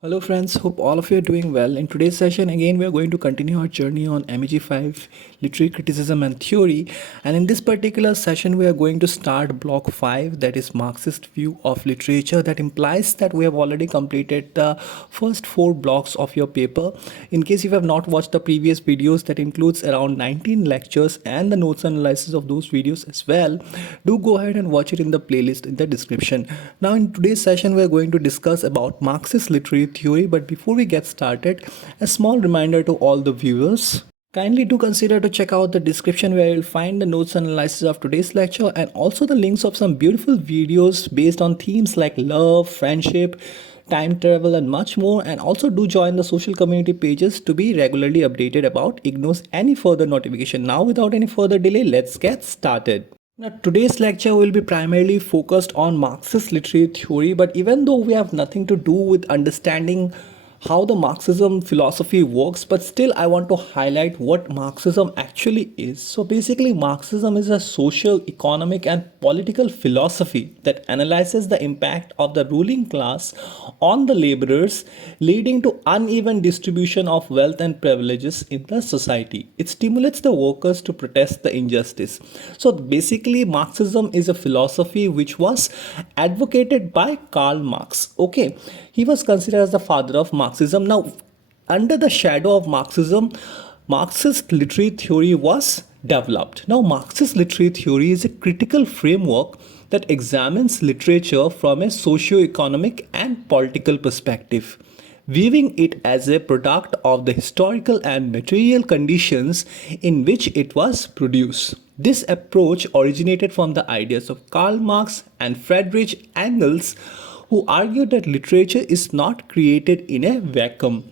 Hello friends, hope all of you are doing well. In today's session again we are going to continue our journey on MEG5 literary criticism and theory, and in this particular session we are going to start block 5, that is Marxist view of literature. That implies that we have already completed the first 4 blocks of your paper. In case you have not watched the previous videos, that includes around 19 lectures and the notes and analysis of those videos as well. Do go ahead and watch it in the playlist in the description. Now in today's session we are going to discuss about Marxist literary theory, but before we get started, a small reminder to all the viewers. Kindly do consider to check out the description where you'll find the notes and analysis of today's lecture and also the links of some beautiful videos based on themes like love, friendship, time travel and much more. And also do join the social community pages to be regularly updated about ignores any further notification. Now without any further delay, let's get started. Now, today's lecture will be primarily focused on Marxist literary theory, but even though we have nothing to do with understanding how the Marxism philosophy works, but still I want to highlight what Marxism actually is. So basically, Marxism is a social, economic and political philosophy that analyzes the impact of the ruling class on the laborers, leading to uneven distribution of wealth and privileges in the society. It stimulates the workers to protest the injustice. So basically, Marxism is a philosophy which was advocated by Karl Marx. Okay, he was considered as the father of Marxism. Now, under the shadow of Marxism, Marxist literary theory was developed. Now, Marxist literary theory is a critical framework that examines literature from a socio-economic and political perspective, viewing it as a product of the historical and material conditions in which it was produced. This approach originated from the ideas of Karl Marx and Friedrich Engels, who argued that literature is not created in a vacuum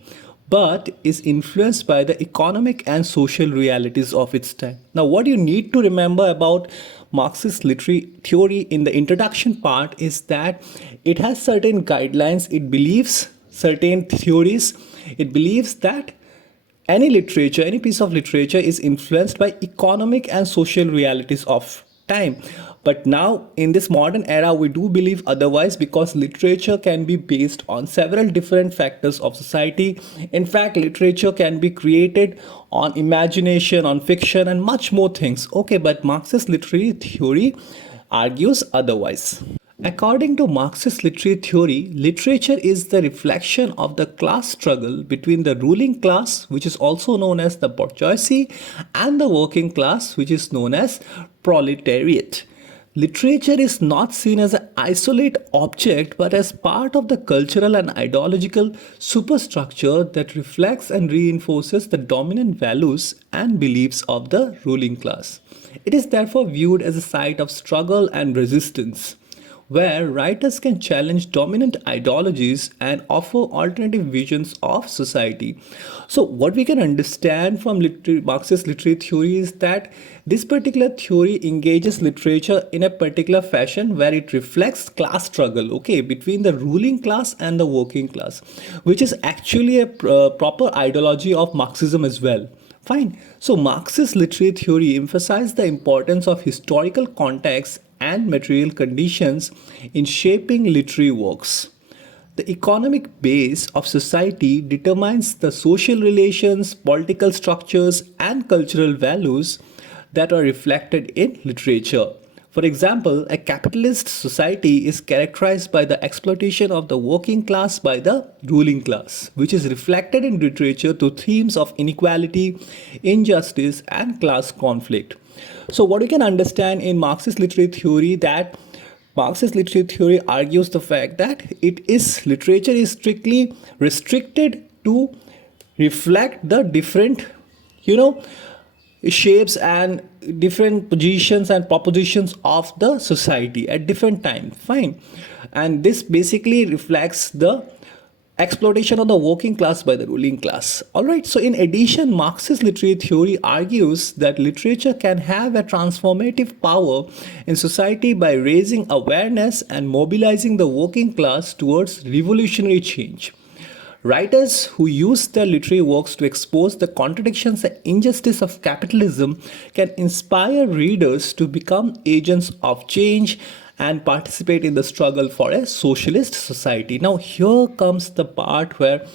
but is influenced by the economic and social realities of its time. Now, what you need to remember about Marxist literary theory in the introduction part is that it has certain guidelines, it believes certain theories, it believes that any literature, any piece of literature is influenced by economic and social realities of time. But now in this modern era, we do believe otherwise because literature can be based on several different factors of society. In fact, literature can be created on imagination, on fiction, and much more things. Okay, but Marxist literary theory argues otherwise. According to Marxist literary theory, literature is the reflection of the class struggle between the ruling class, which is also known as the bourgeoisie, and the working class, which is known as proletariat. Literature is not seen as an isolated object but as part of the cultural and ideological superstructure that reflects and reinforces the dominant values and beliefs of the ruling class. It is therefore viewed as a site of struggle and resistance, where writers can challenge dominant ideologies and offer alternative visions of society. So, what we can understand from Marxist literary theory is that this particular theory engages literature in a particular fashion where it reflects class struggle, okay, between the ruling class and the working class, which is actually a proper ideology of Marxism as well. Fine. So Marxist literary theory emphasized the importance of historical context and material conditions in shaping literary works. The economic base of society determines the social relations, political structures, and cultural values that are reflected in literature. For example, a capitalist society is characterized by the exploitation of the working class by the ruling class, which is reflected in literature through themes of inequality, injustice, and class conflict. So, what you can understand in Marxist literary theory that Marxist literary theory argues the fact that literature is strictly restricted to reflect the different, you know, shapes and different positions and propositions of the society at different time. Fine. And this basically reflects the exploitation of the working class by the ruling class. All right. So in addition, Marxist literary theory argues that literature can have a transformative power in society by raising awareness and mobilizing the working class towards revolutionary change. Writers who use their literary works to expose the contradictions and injustice of capitalism can inspire readers to become agents of change and participate in the struggle for a socialist society. Now, here comes the part where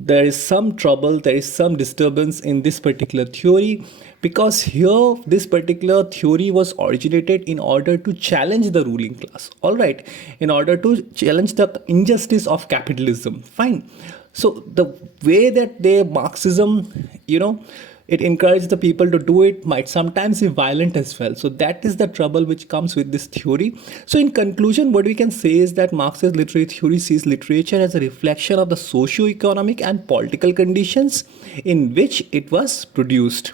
there is some trouble, there is some disturbance in this particular theory, because here this particular theory was originated in order to challenge the ruling class, all right, in order to challenge the injustice of capitalism. Fine. So the way that they Marxism, it encouraged the people to do it might sometimes be violent as well. So that is the trouble which comes with this theory. So in conclusion, what we can say is that Marxist literary theory sees literature as a reflection of the socio-economic and political conditions in which it was produced.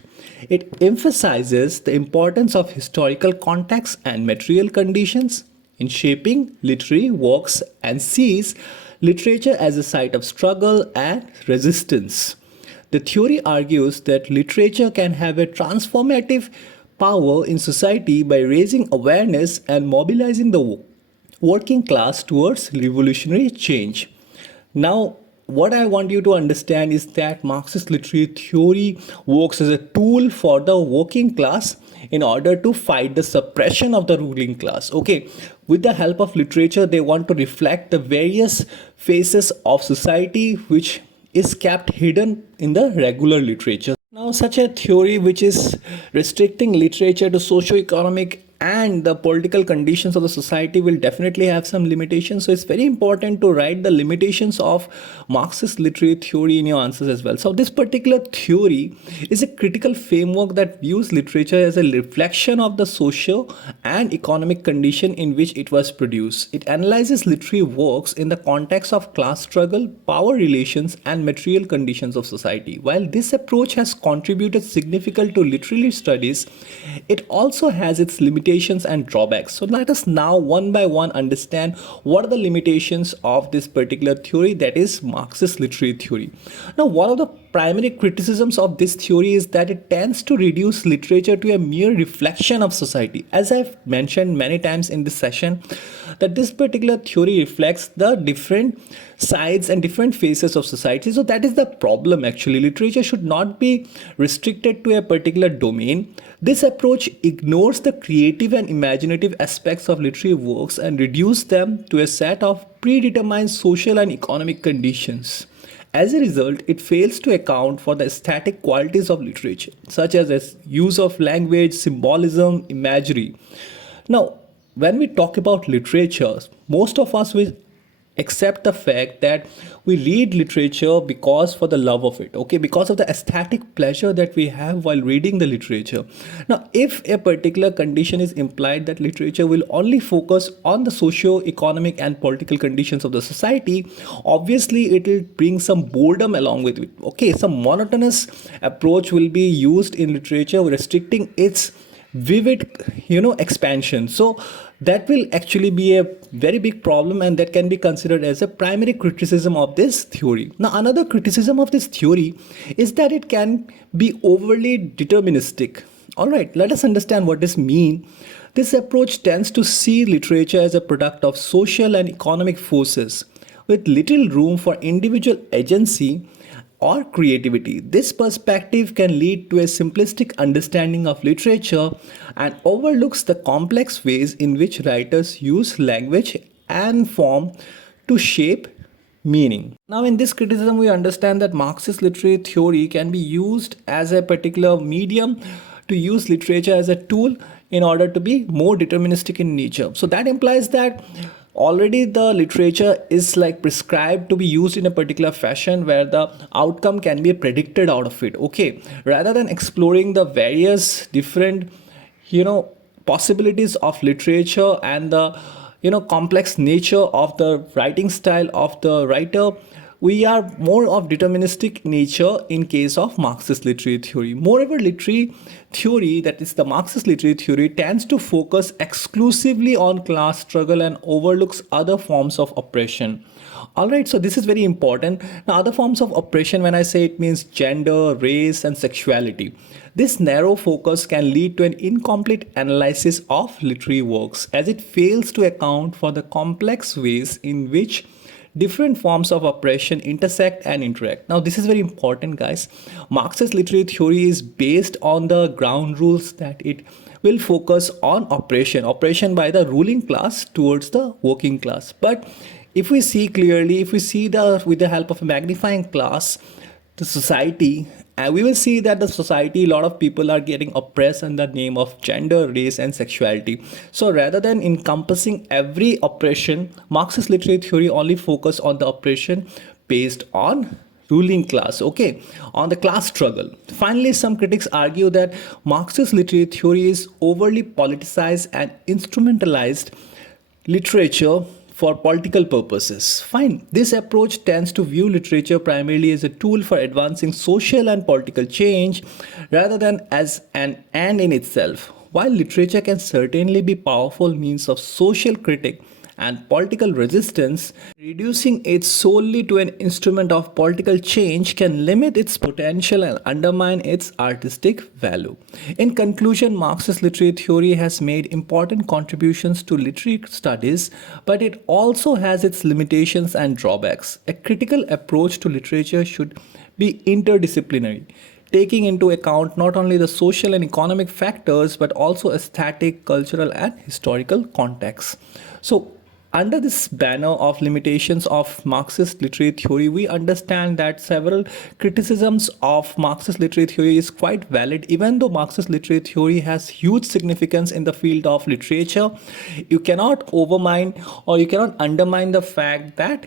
It emphasizes the importance of historical context and material conditions in shaping literary works and sees literature as a site of struggle and resistance. The theory argues that literature can have a transformative power in society by raising awareness and mobilizing the working class towards revolutionary change. Now, what I want you to understand is that Marxist literary theory works as a tool for the working class in order to fight the suppression of the ruling class. Okay, with the help of literature, they want to reflect the various phases of society which is kept hidden in the regular literature. Now, such a theory which is restricting literature to socio-economic and the political conditions of the society will definitely have some limitations. So it's very important to write the limitations of Marxist literary theory in your answers as well. So this particular theory is a critical framework that views literature as a reflection of the social and economic condition in which it was produced. It analyzes literary works in the context of class struggle, power relations, and material conditions of society. While this approach has contributed significantly to literary studies, it also has its limitations and drawbacks. So let us now one by one understand what are the limitations of this particular theory, that is Marxist literary theory. Now, one of the primary criticisms of this theory is that it tends to reduce literature to a mere reflection of society. As I've mentioned many times in this session, that this particular theory reflects the different sides and different phases of society. So that is the problem actually. Literature should not be restricted to a particular domain. This approach ignores the creative and imaginative aspects of literary works and reduces them to a set of predetermined social and economic conditions. As a result, it fails to account for the aesthetic qualities of literature, such as use of language, symbolism, imagery. Now, when we talk about literature, most of us will accept the fact that we read literature because for the love of it, okay, because of the aesthetic pleasure that we have while reading the literature. Now, if a particular condition is implied that literature will only focus on the socio-economic and political conditions of the society, obviously it will bring some boredom along with it. Okay, some monotonous approach will be used in literature, restricting its vivid expansion. So that will actually be a very big problem, and that can be considered as a primary criticism of this theory. Now, another criticism of this theory is that it can be overly deterministic. All right, let us understand what this means. This approach tends to see literature as a product of social and economic forces with little room for individual agency or creativity. This perspective can lead to a simplistic understanding of literature and overlooks the complex ways in which writers use language and form to shape meaning. Now, in this criticism, we understand that Marxist literary theory can be used as a particular medium to use literature as a tool in order to be more deterministic in nature. So that implies that already the literature is like prescribed to be used in a particular fashion where the outcome can be predicted out of it. Okay, rather than exploring the various different possibilities of literature and the complex nature of the writing style of the writer, we are more of deterministic nature in case of Marxist literary theory. Moreover, literary theory, that is the Marxist literary theory, tends to focus exclusively on class struggle and overlooks other forms of oppression. Alright, so this is very important. Now, other forms of oppression, when I say it means gender, race, and sexuality. This narrow focus can lead to an incomplete analysis of literary works, as it fails to account for the complex ways in which different forms of oppression intersect and interact. Now, this is very important, guys. Marxist literary theory is based on the ground rules that it will focus on oppression by the ruling class towards the working class. But if we see clearly, if we see the with the help of a magnifying glass, the society, and we will see that the society, a lot of people are getting oppressed in the name of gender, race, and sexuality. So rather than encompassing every oppression, Marxist literary theory only focus on the oppression based on ruling class, okay, on the class struggle. Finally, some critics argue that Marxist literary theory is overly politicized and instrumentalized literature for political purposes. Fine. This approach tends to view literature primarily as a tool for advancing social and political change rather than as an end in itself. While literature can certainly be powerful means of social critique and political resistance, reducing it solely to an instrument of political change can limit its potential and undermine its artistic value. In conclusion, Marxist literary theory has made important contributions to literary studies, but it also has its limitations and drawbacks. A critical approach to literature should be interdisciplinary, taking into account not only the social and economic factors but also aesthetic, cultural, and historical contexts. So, under this banner of limitations of Marxist literary theory, we understand that several criticisms of Marxist literary theory is quite valid. Even though Marxist literary theory has huge significance in the field of literature, you cannot overmine or you cannot undermine the fact that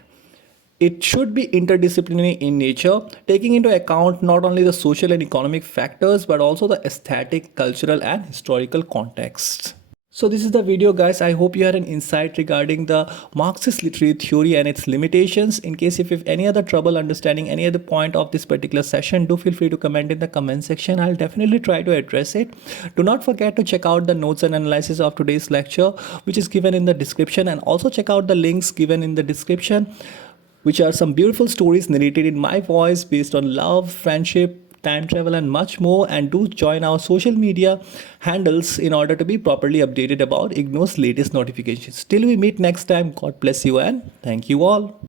it should be interdisciplinary in nature, taking into account not only the social and economic factors but also the aesthetic, cultural, and historical contexts. So this is the video, guys. I hope you had an insight regarding the Marxist literary theory and its limitations. In case if you have any other trouble understanding any other point of this particular session, do feel free to comment in the comment section. I'll definitely try to address it. Do not forget to check out the notes and analysis of today's lecture, which is given in the description, and also check out the links given in the description, which are some beautiful stories narrated in my voice based on love, friendship, time travel, and much more. And do join our social media handles in order to be properly updated about IGNO's latest notifications. Till we meet next time, God bless you and thank you all.